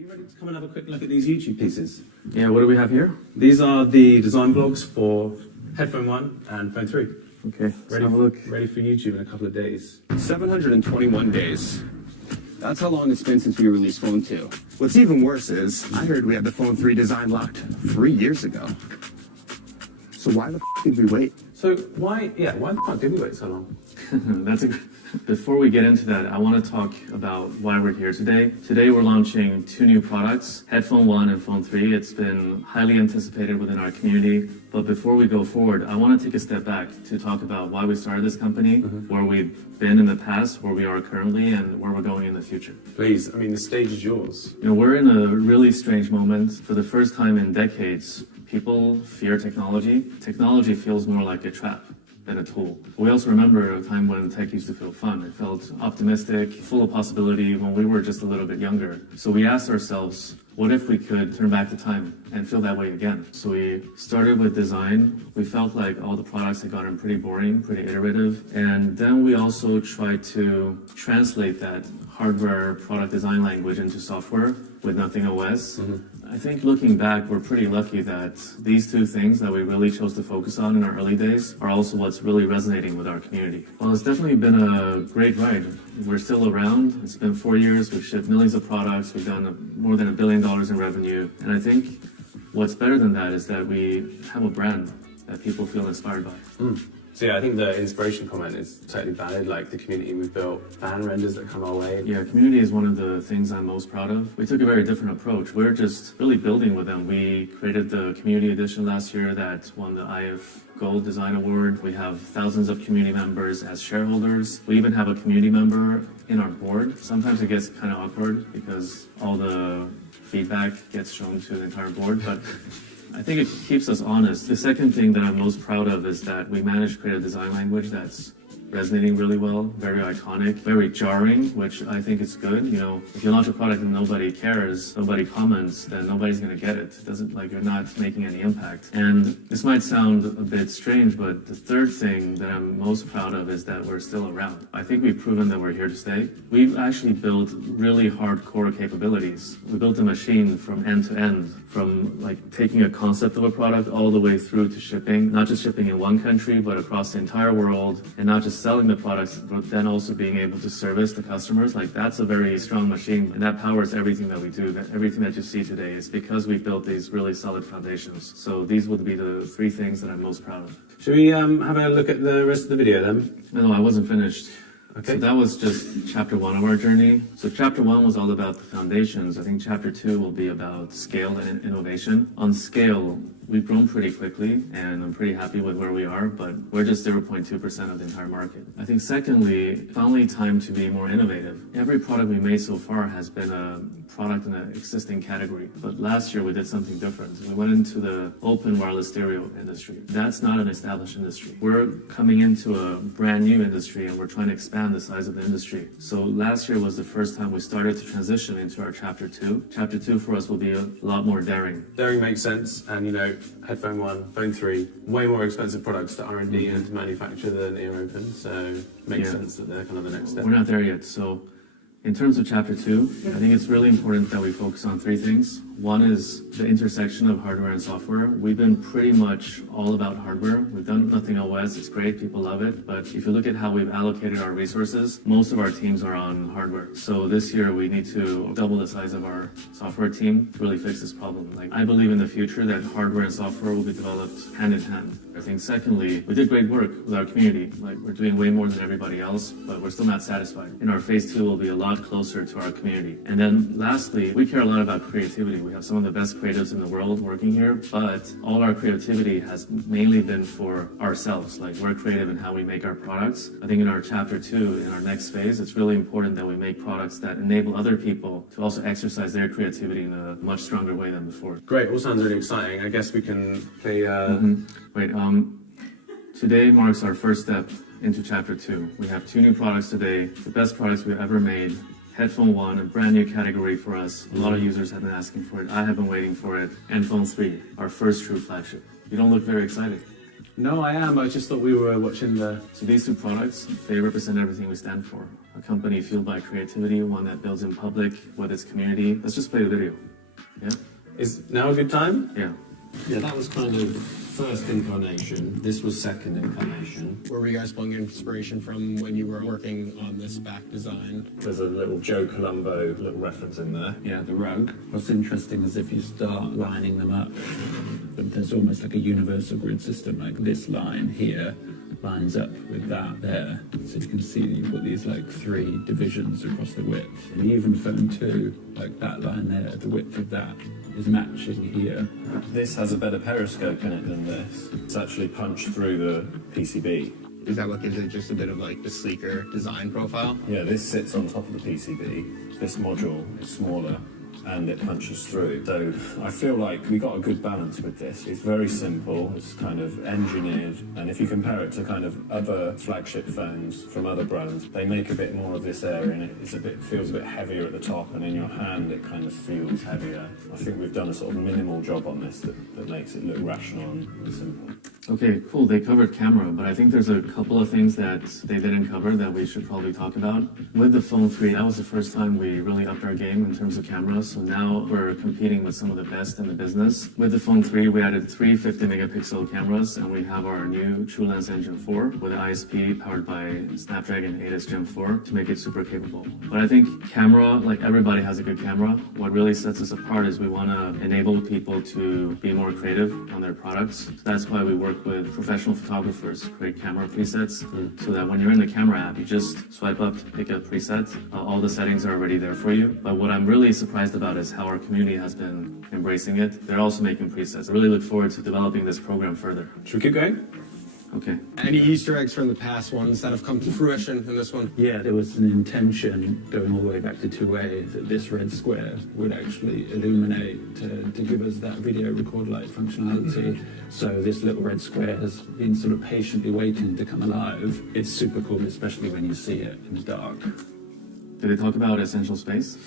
you ready to come and have a quick look at these YouTube pieces? Yeah, what do we have here? These are the design vlogs for Headphone 1 and Phone 3. Okay, let's Ready, have a look. ready for YouTube in a couple of days. 721 days. That's how long it's been since we released Phone 2. What's even worse is, I heard we had the Phone 3 design locked 3 years ago. So why the did we wait? So why the fuck did we wait so long? Before we get into that, I want to talk about why we're here today. Today we're launching 2 new products, Headphone 1 and Phone 3. It's been highly anticipated within our community. But before we go forward, I want to take a step back to talk about why we started this company, where we've been in the past, where we are currently, and where we're going in the future. Please, I mean, the stage is yours. You know, we're in a really strange moment. For the first time in decades, people fear technology. Technology feels more like a trap than a tool. We also remember a time when tech used to feel fun. It felt optimistic, full of possibility when we were just a little bit younger. So we asked ourselves, what if we could turn back the time and feel that way again? So we started with design. We felt like all the products had gotten pretty boring, pretty iterative. And then we also tried to translate that hardware product design language into software with Nothing OS. I think looking back, we're pretty lucky that these 2 things that we really chose to focus on in our early days are also what's really resonating with our community. Well, it's definitely been a great ride. We're still around. It's been 4 years. We've shipped millions of products. We've done more than $1 billion in revenue. And I think what's better than that is that we have a brand that people feel inspired by. So yeah, I think the inspiration comment is totally valid, like the community we've built, fan renders that come our way. Yeah, community is one of the things I'm most proud of. We took a very different approach. We're just really building with them. We created the community edition last year that won the IF Gold Design Award. We have thousands of community members as shareholders. We even have a community member in our board. Sometimes it gets kind of awkward because all the feedback gets shown to the entire board, but I think it keeps us honest. The second thing that I'm most proud of is that we managed to create a design language that's resonating really well, very iconic, very jarring, which I think is good. You know, if you launch a product and nobody cares, nobody comments, then nobody's going to get it. It doesn't, like, you're not making any impact. And this might sound a bit strange, but the third thing that I'm most proud of is that we're still around. I think we've proven that we're here to stay. We've actually built really hardcore capabilities. We built a machine from end to end, from like taking a concept of a product all the way through to shipping, not just shipping in one country, but across the entire world, and not just selling the products, but then also being able to service the customers. Like, that's a very strong machine, and that powers everything that we do. That everything that you see today is because we've built these really solid foundations. So these would be the 3 things that I'm most proud of. Should we have a look at the rest of the video then? No, I wasn't finished. Okay. So that was just chapter 1 of our journey. So chapter 1 was all about the foundations. I think chapter 2 will be about scale and innovation. On scale, we've grown pretty quickly, and I'm pretty happy with where we are, but we're just 0.2% of the entire market. I think secondly, finally time to be more innovative. Every product we made so far has been a product in an existing category, but last year we did something different. We went into the open wireless stereo industry. That's not an established industry. We're coming into a brand new industry, and we're trying to expand the size of the industry. So last year was the first time we started to transition into our chapter 2. Chapter 2 for us will be a lot more daring. Daring makes sense, and you know, Headphone 1, Phone 3, way more expensive products to R&D and to manufacture than ear open, so makes sense that they're kind of the next step. We're not there yet, so in terms of chapter 2, I think it's really important that we focus on 3 things. One is the intersection of hardware and software. We've been pretty much all about hardware. We've done Nothing OS, it's great, people love it, but if you look at how we've allocated our resources, most of our teams are on hardware. So this year we need to double the size of our software team to really fix this problem. Like, I believe in the future that hardware and software will be developed hand in hand. I think secondly, we did great work with our community. Like, we're doing way more than everybody else, but we're still not satisfied. In our phase 2, we'll be a lot closer to our community. And then lastly, we care a lot about creativity. We have some of the best creatives in the world working here, but all our creativity has mainly been for ourselves. Like, we're creative in how we make our products. I think in our chapter 2, in our next phase, it's really important that we make products that enable other people to also exercise their creativity in a much stronger way than before. Great, all sounds really exciting. I guess we can play... Today marks our first step into chapter 2. We have 2 new products today, the best products we've ever made. Headphone 1, a brand new category for us. A lot of users have been asking for it. I have been waiting for it. And Phone 3, our first true flagship. You don't look very excited. No, I am. I just thought we were watching the... So these two products, they represent everything we stand for. A company fueled by creativity, one that builds in public with its community. Let's just play the video. Yeah? Is now a good time? Yeah. Yeah, that was kind of first incarnation. This was second incarnation. Where were you guys pulling inspiration from when you were working on this back design? There's a little Joe Colombo little reference in there. Yeah, the rug. What's interesting is if you start lining them up, there's almost like a universal grid system, like this line here lines up with that there. So you can see that you've got these like 3 divisions across the width. And even phone 2, like that line there, the width of that is matching here. This has a better periscope in it than this. It's actually punched through the PCB. Is that what gives it just a bit of like the sleeker design profile? Yeah, this sits on top of the PCB. This module is smaller and it punches through. So I feel like we got a good balance with this. It's very simple, it's kind of engineered, and if you compare it to kind of other flagship phones from other brands, they make a bit more of this area and it feels a bit heavier at the top, and in your hand it kind of feels heavier. I think we've done a sort of minimal job on this that makes it look rational and simple. Okay, cool. They covered camera, but I think there's a couple of things that they didn't cover that we should probably talk about. With the Phone 3, that was the first time we really upped our game in terms of cameras. So now we're competing with some of the best in the business. With the Phone 3, we added 3 50-megapixel cameras, and we have our new True Lens Engine 4 with ISP powered by Snapdragon 8s Gen 4 to make it super capable. But I think camera, like everybody has a good camera. What really sets us apart is we want to enable people to be more creative on their products. So that's why we work with professional photographers to create camera presets so that when you're in the camera app, you just swipe up to pick a preset. All the settings are already there for you. But what I'm really surprised about is how our community has been embracing it. They're also making presets. I really look forward to developing this program further. Should we keep going? Okay. Any Easter eggs from the past ones that have come to fruition in this one? Yeah, there was an intention going all the way back to 2A that this red square would actually illuminate to give us that video record light functionality. So this little red square has been sort of patiently waiting to come alive. It's super cool, especially when you see it in the dark. Did they talk about essential space?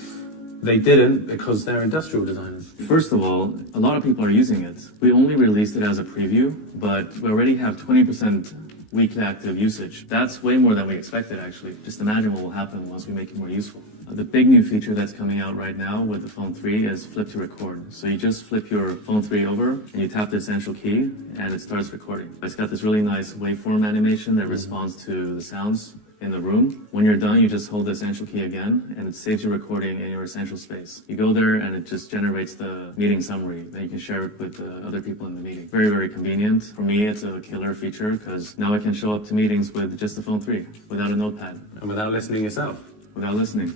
They didn't because they're industrial designers. First of all, a lot of people are using it. We only released it as a preview, but we already have 20% weekly active usage. That's way more than we expected, actually. Just imagine what will happen once we make it more useful. The big new feature that's coming out right now with the Phone 3 is flip to record. So you just flip your Phone 3 over and you tap the essential key and it starts recording. It's got this really nice waveform animation that responds to the sounds in the room. When you're done, you just hold the essential key again and it saves your recording in your essential space. You go there and it just generates the meeting summary. Then you can share it with other people in the meeting. Very, very convenient. For me, it's a killer feature because now I can show up to meetings with just the Phone 3 without a notepad. And without listening yourself. Without listening.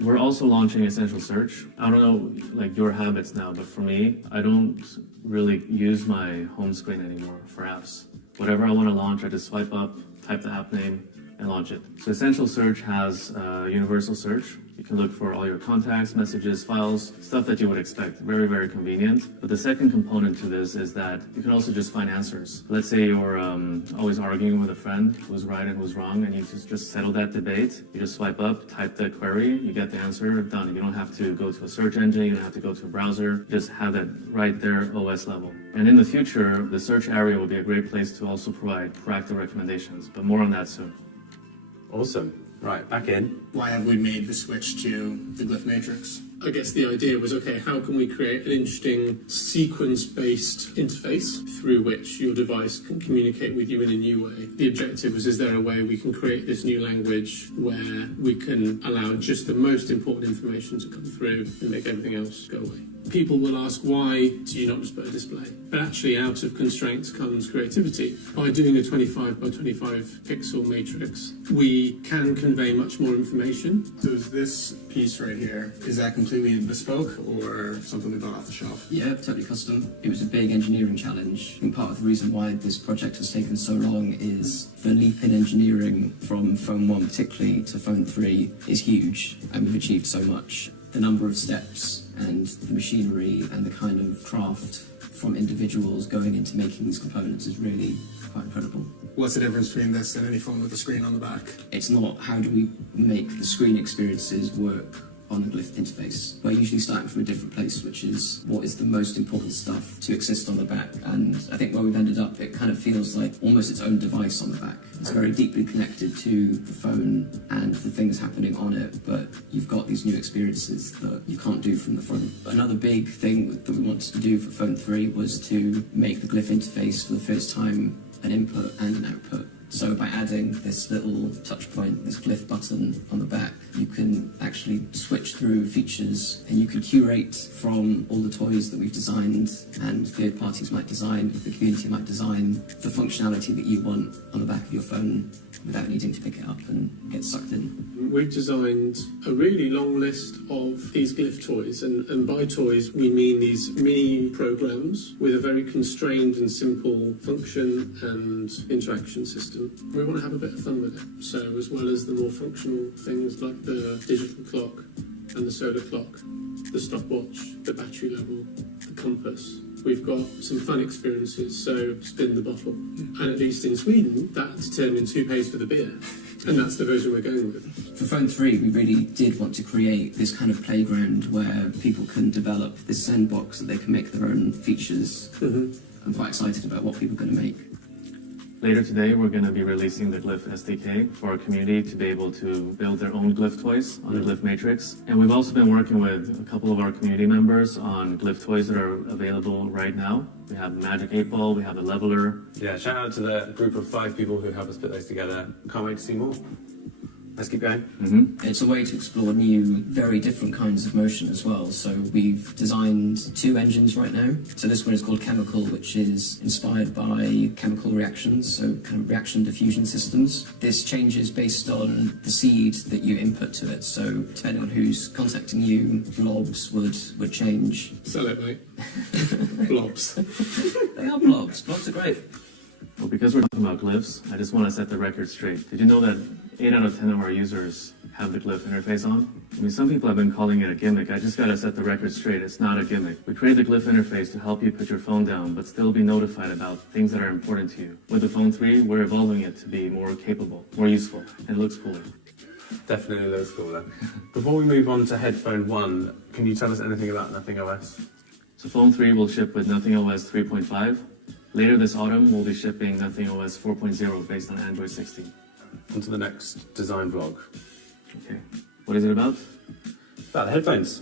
We're also launching Essential Search. I don't know like your habits now, but for me, I don't really use my home screen anymore for apps. Whatever I want to launch, I just swipe up, type the app name, and launch it. So Essential Search has universal search. You can look for all your contacts, messages, files, stuff that you would expect. Very, very convenient. But the second component to this is that you can also just find answers. Let's say you're always arguing with a friend who's right and who's wrong, and you just settle that debate. You just swipe up, type the query, you get the answer, done. You don't have to go to a search engine, you don't have to go to a browser. Just have that right there, OS level. And in the future, the search area will be a great place to also provide proactive recommendations, but more on that soon. Awesome. Right, back in. Why have we made the switch to the glyph matrix? I guess the idea was, okay, how can we create an interesting sequence-based interface through which your device can communicate with you in a new way? The objective was, is there a way we can create this new language where we can allow just the most important information to come through and make everything else go away? People will ask, why do you not just put a display? But actually, out of constraints comes creativity. By doing a 25 by 25 pixel matrix, we can convey much more information. So is this piece right here, is that completely bespoke or something we bought off the shelf? Yeah, totally custom. It was a big engineering challenge, and part of the reason why this project has taken so long is the leap in engineering from Phone 1 particularly to Phone 3 is huge, and we've achieved so much. The number of steps and the machinery and the kind of craft from individuals going into making these components is really quite incredible. What's the difference between this and any phone with a screen on the back? It's not how do we make the screen experiences work on a glyph interface. We're usually starting from a different place, which is what is the most important stuff to exist on the back. And I think where we've ended up, it kind of feels like almost its own device on the back. It's very deeply connected to the phone and the things happening on it, but you've got these new experiences that you can't do from the front. Another big thing that we wanted to do for Phone 3 was to make the glyph interface for the first time an input and an output. So by adding this little touch point, this glyph button on the back, you can actually switch through features and you can curate from all the toys that we've designed and third parties might design, the community might design, the functionality that you want on the back of your phone without needing to pick it up and get sucked in. We've designed a really long list of these glyph toys, and by toys we mean these mini programs with a very constrained and simple function and interaction system. We want to have a bit of fun with it. So as well as the more functional things like the digital clock and the solar clock, the stopwatch, the battery level, the compass, we've got some fun experiences. So spin the bottle. And at least in Sweden, that determines who pays for the beer. And that's the version we're going with. For Phone 3, we really did want to create this kind of playground where people can develop this sandbox that they can make their own features. I'm quite excited about what people are going to make. Later today, we're going to be releasing the Glyph SDK for our community to be able to build their own Glyph toys on the Glyph Matrix. And we've also been working with a couple of our community members on Glyph toys that are available right now. We have the Magic 8 Ball, we have the Leveler. Yeah, shout out to the group of 5 people who helped us put those together. Can't wait to see more. Let's keep going. It's a way to explore new, very different kinds of motion as well. So we've designed 2 engines right now. So this one is called Chemical, which is inspired by chemical reactions, so kind of reaction diffusion systems. This changes based on the seed that you input to it. So depending on who's contacting you, blobs would change. Sell it, mate. Blobs. They are blobs. Blobs are great. Well, because we're talking about glyphs, I just want to set the record straight. Did you know that 8 out of 10 of our users have the glyph interface on? I mean, some people have been calling it a gimmick. I just got to set the record straight. It's not a gimmick. We created the glyph interface to help you put your phone down, but still be notified about things that are important to you. With the Phone 3, we're evolving it to be more capable, more useful, and it looks cooler. Definitely looks cooler. Before we move on to Headphone 1, can you tell us anything about Nothing OS? So Phone 3 will ship with Nothing OS 3.5. Later this autumn, we'll be shipping Nothing OS 4.0 based on Android 16. On to the next design vlog. Okay. What is it about? About the headphones.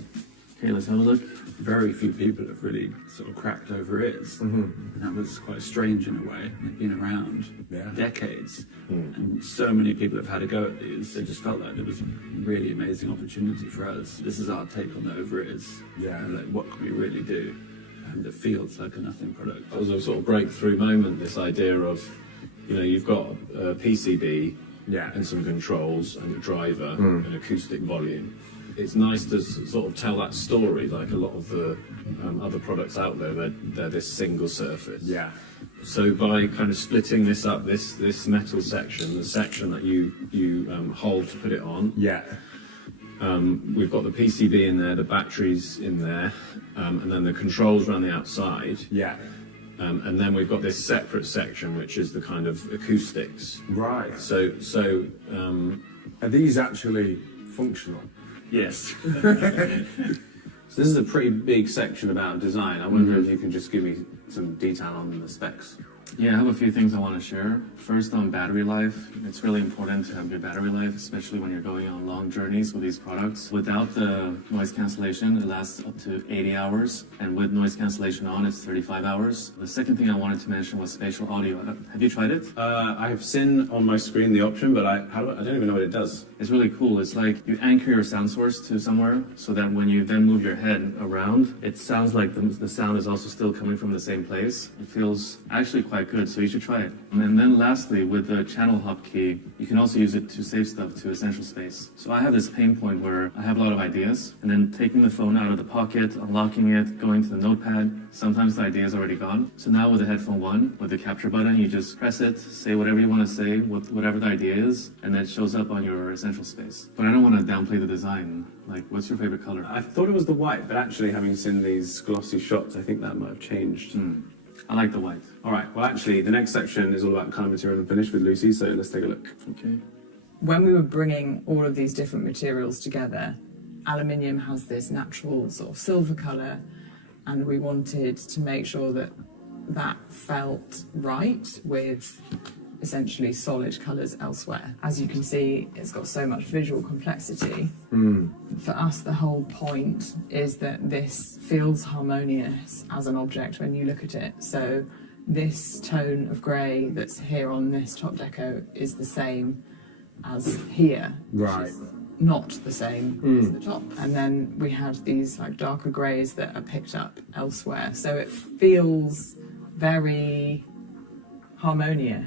Okay, let's have a look. Very few people have really sort of cracked over ears. And that was quite strange in a way. They've been around decades. And so many people have had a go at these. It just felt like there was a really amazing opportunity for us. This is our take on the over ears. Yeah. And like, what can we really do? And it feels like a Nothing product. That was a sort of breakthrough moment, this idea of, you know, you've got a PCB and some controls and a driver and acoustic volume. It's nice to sort of tell that story, like a lot of the other products out there, they're this single surface. Yeah. So by kind of splitting this up, this metal section, the section that you hold to put it on, we've got the PCB in there, the batteries in there, and then the controls around the outside. Yeah. And then we've got this separate section, which is the kind of acoustics. Right. So Are these actually functional? Yes. So this is a pretty big section about design. I wonder if you can just give me some detail on the specs. Yeah, I have a few things I want to share. First, on battery life. It's really important to have good battery life, especially when you're going on long journeys with these products. Without the noise cancellation, it lasts up to 80 hours, and with noise cancellation on, it's 35 hours. The second thing I wanted to mention was spatial audio. Have you tried it? I have seen on my screen the option, but I don't even know what it does. It's really cool. It's like you anchor your sound source to somewhere so that when you then move your head around, it sounds like the sound is also still coming from the same place. It feels actually quite good, so you should try it. And then lastly, with the channel hop key, you can also use it to save stuff to essential space. So I have this pain point where I have a lot of ideas, and then taking the phone out of the pocket, unlocking it, going to the notepad, sometimes the idea is already gone. So now with the Headphone 1, with the capture button, you just press it, say whatever you want to say, whatever the idea is, and then it shows up on your essential space. But I don't want to downplay the design. Like, what's your favorite color? I thought it was the white, but actually having seen these glossy shots, I think that might have changed. I like the white. All right, well actually the next section is all about color, material and finish with Lucy, so let's take a look. Okay. When we were bringing all of these different materials together, aluminium has this natural sort of silver colour, and we wanted to make sure that that felt right with essentially solid colours elsewhere. As you can see, it's got so much visual complexity. For us, the whole point is that this feels harmonious as an object when you look at it. So this tone of grey that's here on this top deco is the same as here, Right. not the same as the top. And then we have these like darker greys that are picked up elsewhere. So it feels very harmonious,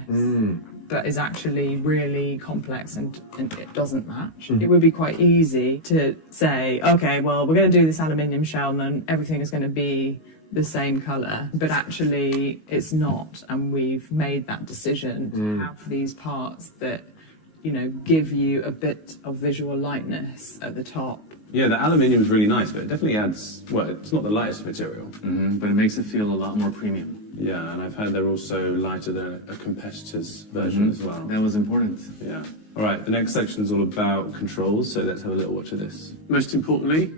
but is actually really complex and it doesn't match. It would be quite easy to say, okay, well, we're going to do this aluminium shell and then everything is going to be the same colour, but actually it's not, and we've made that decision to have these parts that, you know, give you a bit of visual lightness at the top. Yeah, the aluminium is really nice, but it definitely adds, well, it's not the lightest material. But it makes it feel a lot more premium. Yeah, and I've heard they're also lighter than a competitor's version as well. That was important. Yeah. All right, the next section is all about controls, so let's have a little watch of this. Most importantly,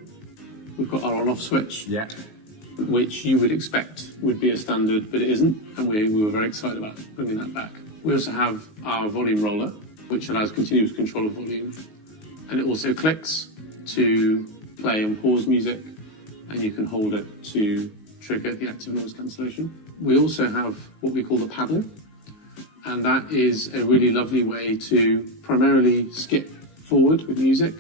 we've got our on-off switch, Yeah. which you would expect would be a standard, but it isn't, and we were very excited about bringing that back. We also have our volume roller, which allows continuous control of volume, and it also clicks to play and pause music, and you can hold it to trigger the active noise cancellation. We also have what we call the paddle, and that is a really lovely way to primarily skip forward with music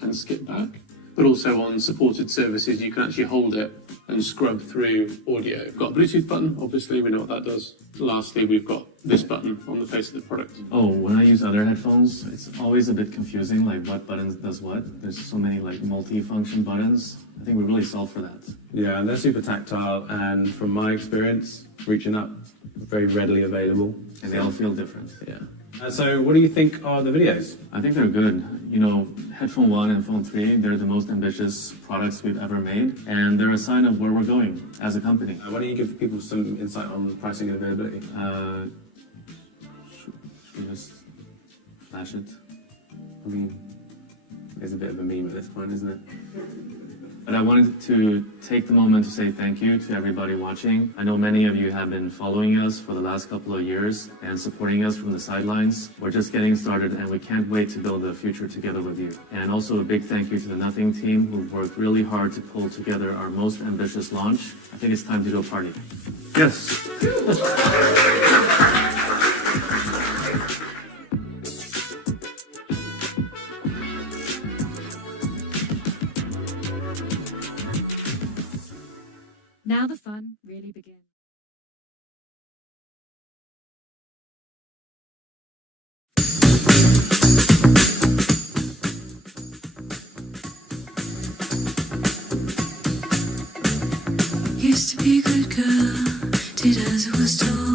and skip back, but also on supported services you can actually hold it and scrub through audio. We've got a Bluetooth button, obviously, we know what that does. Lastly, we've got this button on the face of the product. Oh, when I use other headphones, it's always a bit confusing, like what buttons does what. There's so many like multi-function buttons. I think we really solved for that. Yeah, and they're super tactile, and from my experience, reaching up, very readily available. And they all feel different. Yeah. So what do you think are the videos? I think they're good. You know, Headphone 1 and Phone 3, they're the most ambitious products we've ever made, and they're a sign of where we're going as a company. Why don't you give people some insight on pricing and availability? Should we just flash it? I mean, there's a bit of a meme at this point, isn't it? But I wanted to take the moment to say thank you to everybody watching. I know many of you have been following us for the last couple of years and supporting us from the sidelines. We're just getting started and we can't wait to build a future together with you. And also a big thank you to the Nothing team who've worked really hard to pull together our most ambitious launch. I think it's time to do a party. Yes. Now the fun really begins. Used to be a good girl, did as I was told.